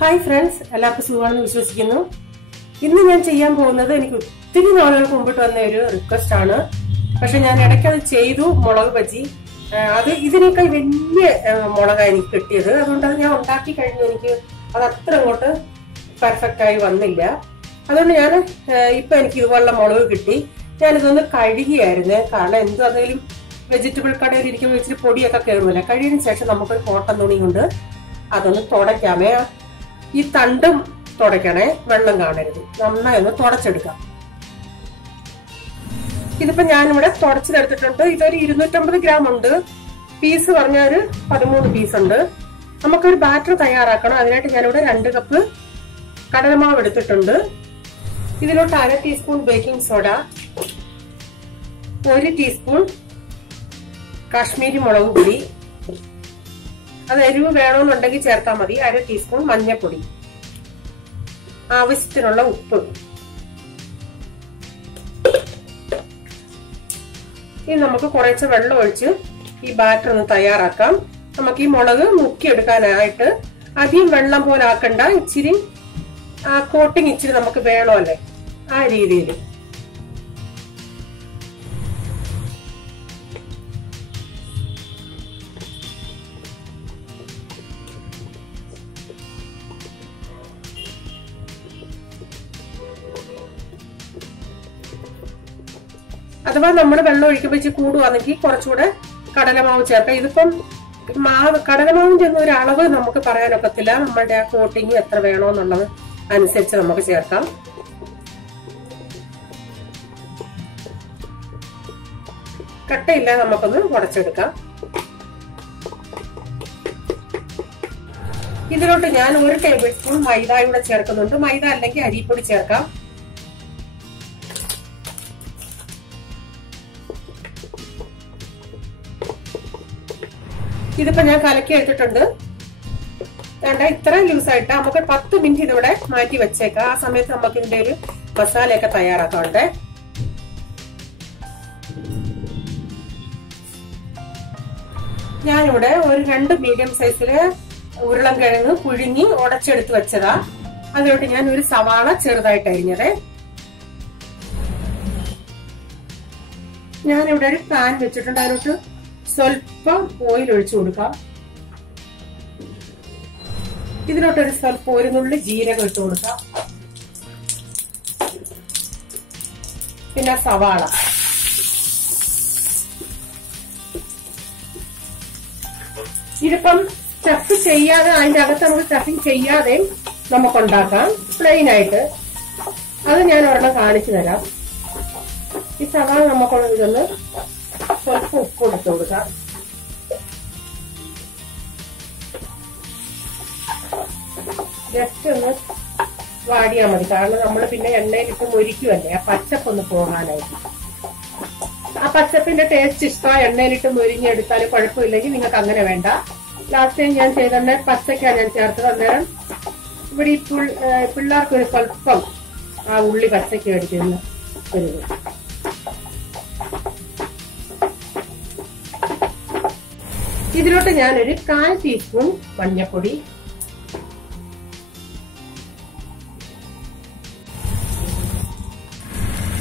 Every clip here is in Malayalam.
ഹായ് ഫ്രണ്ട്സ്, എല്ലാവർക്കും സുഖമാണെന്ന് വിശ്വസിക്കുന്നു. ഇന്ന് ഞാൻ ചെയ്യാൻ പോകുന്നത് എനിക്ക് ഒത്തിരി നാളുകൾക്ക് മുമ്പിട്ട് വന്ന ഒരു റിക്വസ്റ്റ് ആണ്. പക്ഷെ ഞാൻ ഇടയ്ക്കത് ചെയ്തു, മുളക് ബജി. ഇതിനേക്കാൾ വലിയ മുളകാണ് എനിക്ക് കിട്ടിയത്. അതുകൊണ്ട് അത് ഞാൻ ഉണ്ടാക്കി കഴിഞ്ഞ് എനിക്ക് അത് അത്ര അങ്ങോട്ട് പെർഫെക്റ്റ് ആയി വന്നില്ല. അതുകൊണ്ട് ഞാൻ ഇപ്പൊ എനിക്ക് ഇതുപോലുള്ള മുളക് കിട്ടി. ഞാനിതൊന്ന് കഴുകിയായിരുന്നു. കാരണം എന്തായാലും വെജിറ്റബിൾ കടയിൽ ഇരിക്കുമ്പോൾ ഇച്ചിരി പൊടിയൊക്കെ കയറുമല്ലോ. കഴുകിയതിനു ശേഷം നമുക്കൊരു കോട്ടൺ തുണി കൊണ്ട് അതൊന്ന് തുടയ്ക്കാമേ. ഈ തണ്ടും തുടയ്ക്കണേ, വെള്ളം കാണരുത്. നന്നായി ഒന്ന് തുടച്ചെടുക്കാം. ഇതിപ്പോ ഞാനിവിടെ തുടച്ചെടുത്തിട്ടുണ്ട്. ഇതൊരു 250 ഗ്രാം ഉണ്ട്. പീസ് പറഞ്ഞ ഒരു 13 പീസ് ഉണ്ട്. നമുക്കൊരു ബാറ്റർ തയ്യാറാക്കണം. അതിനായിട്ട് ഞാനിവിടെ 2 കപ്പ് കടലമാവ് എടുത്തിട്ടുണ്ട്. ഇതിലോട്ട് 1/2 teaspoon baking soda, 1 teaspoon Kashmiri മുളക് പൊടി, അത് എരിവ് വേണമെന്നുണ്ടെങ്കിൽ ചേർത്താൽ മതി, 1/2 ടീസ്പൂൺ മഞ്ഞൾപ്പൊടി, ആവശ്യത്തിനുള്ള ഉപ്പ്. ഇനി നമുക്ക് കുറച്ച് വെള്ളം ഒഴിച്ച് ഈ ബാറ്റർ ഒന്ന് തയ്യാറാക്കാം. നമുക്ക് ഈ മുളക് മുക്കിയെടുക്കാനായിട്ട് അധികം വെള്ളം പോലെ ആക്കണ്ട. ഇച്ചിരി കോട്ടിങ് ഇച്ചിരി നമുക്ക് വേണമല്ലേ, ആ രീതിയിൽ. അഥവാ നമ്മൾ വെള്ളം ഒഴിക്കുമ്പോൾ ഇച്ചിരി കൂടുവാണെങ്കിൽ കുറച്ചുകൂടെ കടലമാവ് ചേർക്കാം. ഇതിപ്പം കടലമാവിന്റെ ഒന്നും ഒരു അളവ് നമുക്ക് പറയാനൊക്കത്തില്ല. നമ്മളുടെ ആ കോട്ടിങ് എത്ര വേണോന്നുള്ളത് അനുസരിച്ച് നമുക്ക് ചേർക്കാം. കട്ടയില്ല, നമുക്കൊന്ന് ഉടച്ചെടുക്കാം. ഇതിലോട്ട് ഞാൻ 1 ടേബിൾ സ്പൂൺ മൈദ കൂടെ ചേർക്കുന്നുണ്ട്. മൈദ അല്ലെങ്കിൽ അരിപ്പൊടി ചേർക്കാം. ഇതിപ്പോ ഞാൻ കലക്കി എടുത്തിട്ടുണ്ട്. വേണ്ട, ഇത്ര ലൂസായിട്ട് നമുക്ക് 10 മിനിറ്റ് ഇതിവിടെ മാറ്റി വെച്ചേക്കാം. ആ സമയത്ത് നമുക്ക് ഇതിന്റെ ഒരു മസാലയൊക്കെ തയ്യാറാക്കാറുണ്ട്. ഞാനിവിടെ ഒരു 2 മീഡിയം സൈസില് ഉരുളൻകിഴങ്ങ് പുഴുങ്ങി ഉടച്ചെടുത്ത് വെച്ചതാ. അതിലോട്ട് ഞാൻ ഒരു സവാള ചെറുതായിട്ട് അരിഞ്ഞത്. ഞാനിവിടെ ഒരു പാൻ വെച്ചിട്ടുണ്ട്. അതിലോട്ട് സ്വല്പം ഓയിൽ ഒഴിച്ചു കൊടുക്കാം. ഇതിലോട്ടൊരു സ്വല്പം ഒരു നുള്ളി ജീരകം ഇട്ട് കൊടുക്കാം. പിന്നെ സവാള, ഇതിപ്പം സ്റ്റഫ് ചെയ്യാതെ, അതിന്റെ അകത്ത് നമുക്ക് സ്റ്റഫിങ് ചെയ്യാതെ നമുക്കുണ്ടാക്കാം പ്ലെയിൻ ആയിട്ട്. അത് ഞാൻ ഒരെണ്ണം കാണിച്ചു തരാം. ഈ സവാള നമുക്കുള്ള ഇതൊന്ന് സ്വല്പം ഉപ്പ് ഇട്ട് കൊടുക്കാം. ജസ്റ്റ് ഒന്ന് വാടിയാൽ മതി. കാരണം നമ്മൾ പിന്നെ എണ്ണയിലിട്ട് മൊരിക്കുമല്ലേ, ആ പച്ചപ്പൊന്ന് പോകാനായിട്ട്. ആ പച്ചപ്പിന്റെ ടേസ്റ്റ് ഇഷ്ടം എണ്ണയിലിട്ട് മൊരിഞ്ഞെടുത്താൽ കുഴപ്പമില്ലെങ്കിൽ നിങ്ങൾക്ക് അങ്ങനെ വേണ്ട. ലാസ്റ്റ് ടൈം ഞാൻ ചെയ്തന്നെ പച്ചക്കാണ് ഞാൻ ചേർത്തത്. അന്നേരം ഇവിടെ ഈ പിള്ളേർക്കൊരു സ്വല്പം ആ ഉള്ളി പച്ചക്ക് അടിക്കുന്ന ഒരു ഇതിലോട്ട് ഞാനൊരു 1/4 ടീസ്പൂൺ മഞ്ഞൾപ്പൊടി,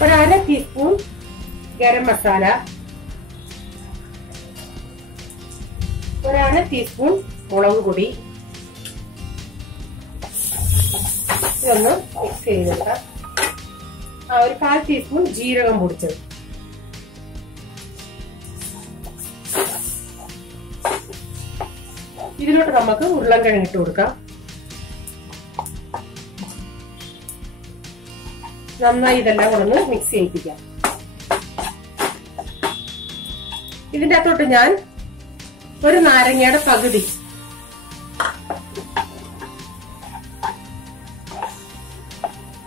ഒരു 1/2 ടീസ്പൂൺ ഗരം മസാല, ഒരു 1/2 ടീസ്പൂൺ മുളക് പൊടി, ഇതൊന്ന് മിക്സ് ചെയ്തെടുക്കാം. ഒരു 1/4 ടീസ്പൂൺ ജീരകം പൊടിച്ചത്. ഇതിലോട്ട് നമുക്ക് ഉരുളൻകിഴങ്ങ് ഇട്ട് കൊടുക്കാം. നന്നായി ഇതെല്ലാം കൂടെ മിക്സ് ചെയ്യിപ്പിക്കാം. ഇതിന്റെ അകത്തോട്ട് ഞാൻ ഒരു നാരങ്ങയുടെ പകുതി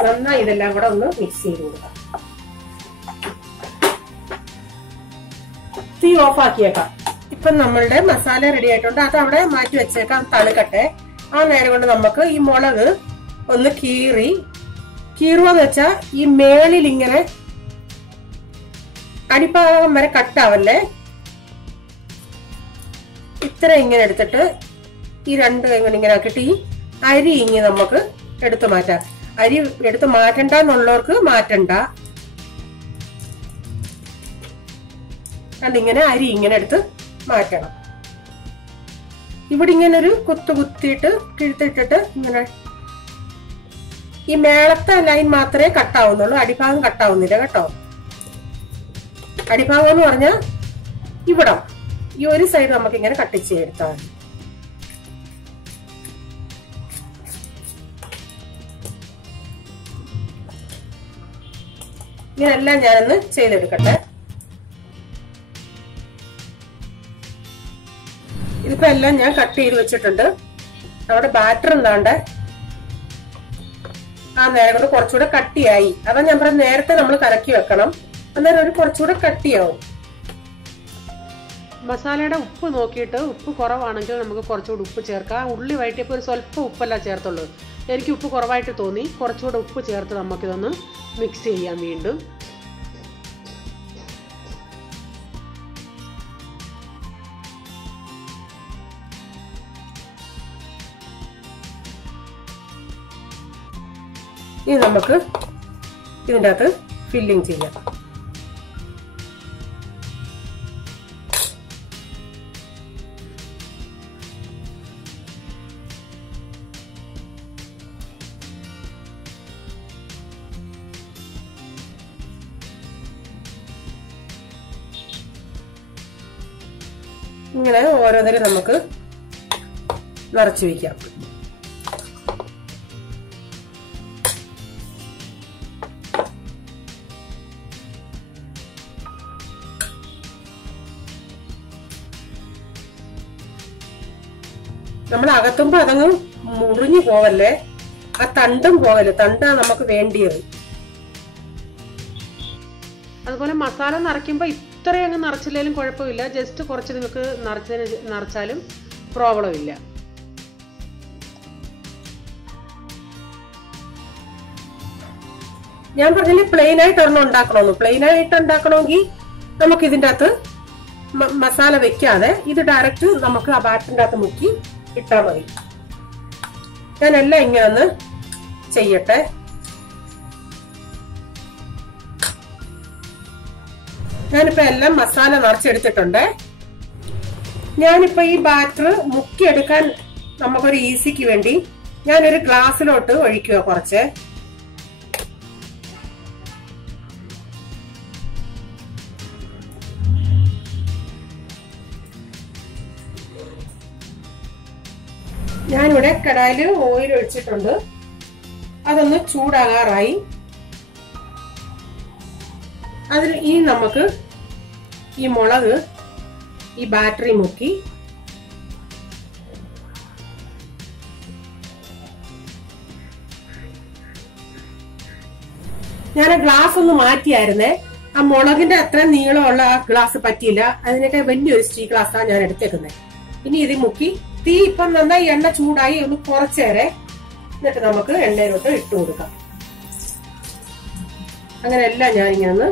നന്നായി ഇതെല്ലാം കൂടെ ഒന്ന് മിക്സ് ചെയ്ത് കൊടുക്കാം. തീ ഓഫ് ആക്കിയേക്കാം. ഇപ്പൊ നമ്മളുടെ മസാല റെഡി ആയിട്ടുണ്ട്. അത് അവിടെ മാറ്റി വെച്ചേക്കാം, തണുക്കട്ടെ. ആ നേരം കൊണ്ട് നമുക്ക് ഈ മുളക് ഒന്ന് കീറുവാന്ന് വെച്ചാ ഈ മേളിൽ ഇങ്ങനെ അടിഭാഗം വരെ കട്ടാവല്ലേ, ഇത്ര ഇങ്ങനെ എടുത്തിട്ട് ഈ രണ്ട് കൈ കൊണ്ട് ഇങ്ങനെ ആക്കിയിട്ട് ഈ അരി ഇങ്ങി നമുക്ക് എടുത്തു മാറ്റാം. അരി എടുത്ത് മാറ്റണ്ട എന്നുള്ളവർക്ക് മാറ്റണ്ട. അതിങ്ങനെ അരി ഇങ്ങനെ എടുത്ത് മാറ്റണം. ഇവിടെ ഇങ്ങനെ ഒരു കുത്തിയിട്ട് കിഴുത്തിട്ടിട്ട് ഇങ്ങനെ ഈ മേളത്തെ ലൈൻ മാത്രമേ കട്ടാവുന്നുള്ളൂ, അടിഭാഗം കട്ടാവുന്നില്ല കേട്ടോ. അടിഭാഗം എന്ന് പറഞ്ഞാൽ ഇവിടം ഈ ഒരു സൈഡ് നമുക്ക് ഇങ്ങനെ കട്ടിച്ച് എടുത്താൽ മതി. ഇങ്ങനെല്ലാം ഞാനൊന്ന് ചെയ്തെടുക്കട്ടെ. ഇതിപ്പോ എല്ലാം ഞാൻ കട്ട് ചെയ്ത് വെച്ചിട്ടുണ്ട്. നമ്മുടെ ബാറ്റർ എന്താണ്ട് ആ നേരം കൊണ്ട് കുറച്ചുകൂടെ കട്ടിയായി. അതാ ഞാൻ പറഞ്ഞ നേരത്തെ നമ്മൾ കലക്കി വെക്കണം, അന്നേരം ഒരു കുറച്ചുകൂടെ കട്ടിയാവും. മസാലയുടെ ഉപ്പ് നോക്കിയിട്ട് ഉപ്പ് കുറവാണെങ്കിൽ നമുക്ക് കുറച്ചുകൂടി ഉപ്പ് ചേർക്കാം. ഉള്ളി വഴറ്റിയപ്പോൾ ഒരു സ്വല്പം ഉപ്പല്ല ചേർത്തുള്ളൂ. എനിക്ക് ഉപ്പ് കുറവായിട്ട് തോന്നി. കുറച്ചുകൂടെ ഉപ്പ് ചേർത്ത് നമുക്കിതൊന്ന് മിക്സ് ചെയ്യാം വീണ്ടും. ഇനി നമുക്ക് ഇതിൻ്റെ അകത്ത് ഫില്ലിങ് ചെയ്യാം. ഇങ്ങനെ ഓരോന്നിലും നമുക്ക് നിറച്ചു വയ്ക്കാം. നമ്മൾ അകത്തുമ്പോ അതങ്ങ് മുറിഞ്ഞു പോവല്ലേ, ആ തണ്ടും പോവല്ലേ, തണ്ടാണ് നമുക്ക് വേണ്ടിയത്. അതുപോലെ മസാല നിറയ്ക്കുമ്പോൾ ഇത്രയും അങ്ങ് നിറച്ചില്ലെങ്കിലും കുഴപ്പമില്ല. ജസ്റ്റ് കുറച്ച് നിങ്ങൾക്ക് നിറച്ചാലും പ്രോബ്ലം ഇല്ല. ഞാൻ പറഞ്ഞില്ലേ പ്ലെയിൻ ആയിട്ട് ഒരെണ്ണം ഉണ്ടാക്കണമെന്ന്. പ്ലെയിൻ ആയിട്ട് ഉണ്ടാക്കണമെങ്കിൽ നമുക്ക് ഇതിൻ്റെ അകത്ത് മസാല വെക്കാതെ ഇത് ഡയറക്റ്റ് നമുക്ക് ആ ബാറ്ററിൻ്റെ അകത്ത് മുക്കി ഇട്ടാ മതി. ഞാനെല്ലാം ഇങ്ങനെ ഒന്ന് ചെയ്യട്ടെ. ഞാനിപ്പോ എല്ലാം മസാല നിറച്ചെടുത്തിട്ടുണ്ട്. ഞാനിപ്പോ ഈ ബാറ്റർ മുക്കിയെടുക്കാൻ നമുക്കൊരു ഈസിക്ക് വേണ്ടി ഞാനൊരു ഗ്ലാസ്സിലോട്ട് ഒഴിക്കുക കുറച്ച്. ഞാനിവിടെ കടായില് ഓയിൽ ഒഴിച്ചിട്ടുണ്ട്. അതൊന്ന് ചൂടാകാറായി. അതിൽ ഈ നമുക്ക് ഈ മുളക് ഈ ബാറ്ററി മുക്കി ഞാൻ ഗ്ലാസ് ഒന്ന് മാറ്റിയായിരുന്നേ. ആ മുളകിന്റെ അത്ര നീളമുള്ള ആ ഗ്ലാസ് പറ്റിയില്ല. അതിനൊക്കെ വലിയൊരു സ്റ്റീൽ ഗ്ലാസ്സാണ് ഞാൻ എടുത്തേക്കുന്നത്. ഇനി ഇത് മുക്കി തീ ഇപ്പം നന്നായി എണ്ണ ചൂടായി ഒന്ന് കുറച്ചേരെ, എന്നിട്ട് നമുക്ക് എണ്ണയിലോട്ട് ഇട്ട് കൊടുക്കാം. അങ്ങനെ എല്ലാം ഞാനിങ്ങനെ ഒന്ന്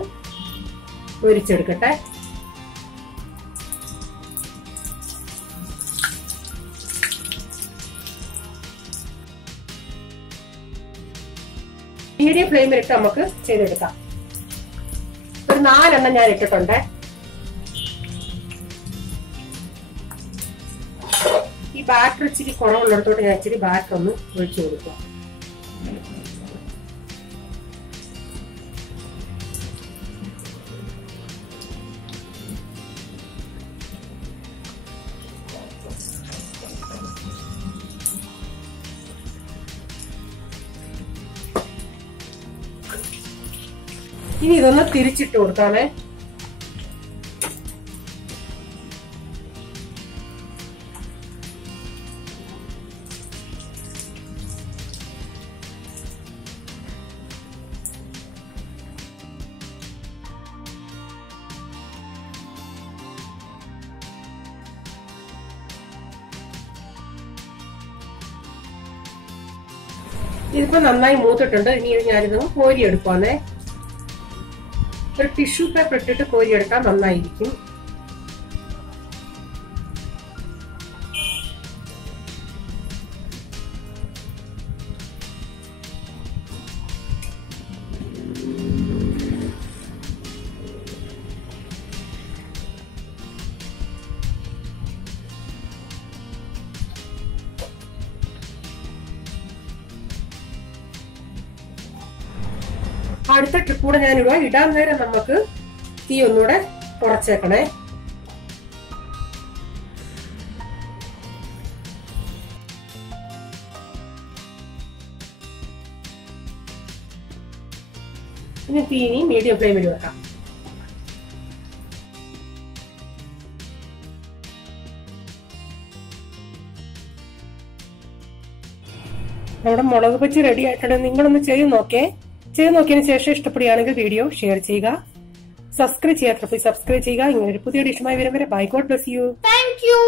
പൊരിച്ചെടുക്കട്ടെ. മീഡിയം ഫ്ലെയിമിലിട്ട് നമുക്ക് ചെയ്തെടുക്കാം. ഒരു 4 എണ്ണം ഞാൻ ഇട്ടിട്ടുണ്ട്. ഈ ബാറ്റർ ഇച്ചിരി കുറവുള്ളിടത്തോട്ട് ഞാൻ ഇച്ചിരി ബാറ്റർ ഒന്ന് ഒഴിച്ചു കൊടുക്കുക. ഇനി ഇതൊന്ന് തിരിച്ചിട്ട് കൊടുക്കാമേ. ഇതിപ്പോ നന്നായി മൂത്തിട്ടുണ്ട്. ഇനി ഞാനിത് കോരിയെടുക്കുവാന്നേ. ഒരു ടിഷ്യൂ പേപ്പർ ഇട്ടിട്ട് കോരിയെടുക്കാൻ നന്നായിരിക്കും. അടുത്ത ട്രിപ്പ് കൂടെ ഞാൻ ഇടുക. ഇടാൻ നേരം നമുക്ക് തീ ഒന്നുകൂടെ കുറച്ചേക്കണേ. ഇനി തീ മീഡിയം ഫ്ലെയിമിൽ വെക്കാം. നമ്മുടെ മുളക് ബജി റെഡി ആയിട്ടുണ്ട്. നിങ്ങളൊന്ന് ചെയ്ത് നോക്കിയതിനു ശേഷം ഇഷ്ടപ്പെടുകയാണെങ്കിൽ വീഡിയോ ഷെയർ ചെയ്യുക. സബ്സ്ക്രൈബ് ചെയ്യാത്ത സബ്സ്ക്രൈബ് ചെയ്യുക. ഇങ്ങനെ ഒരു പുതിയ ഡിഷുമായി വരും വരെ bye. God bless you. Thank you.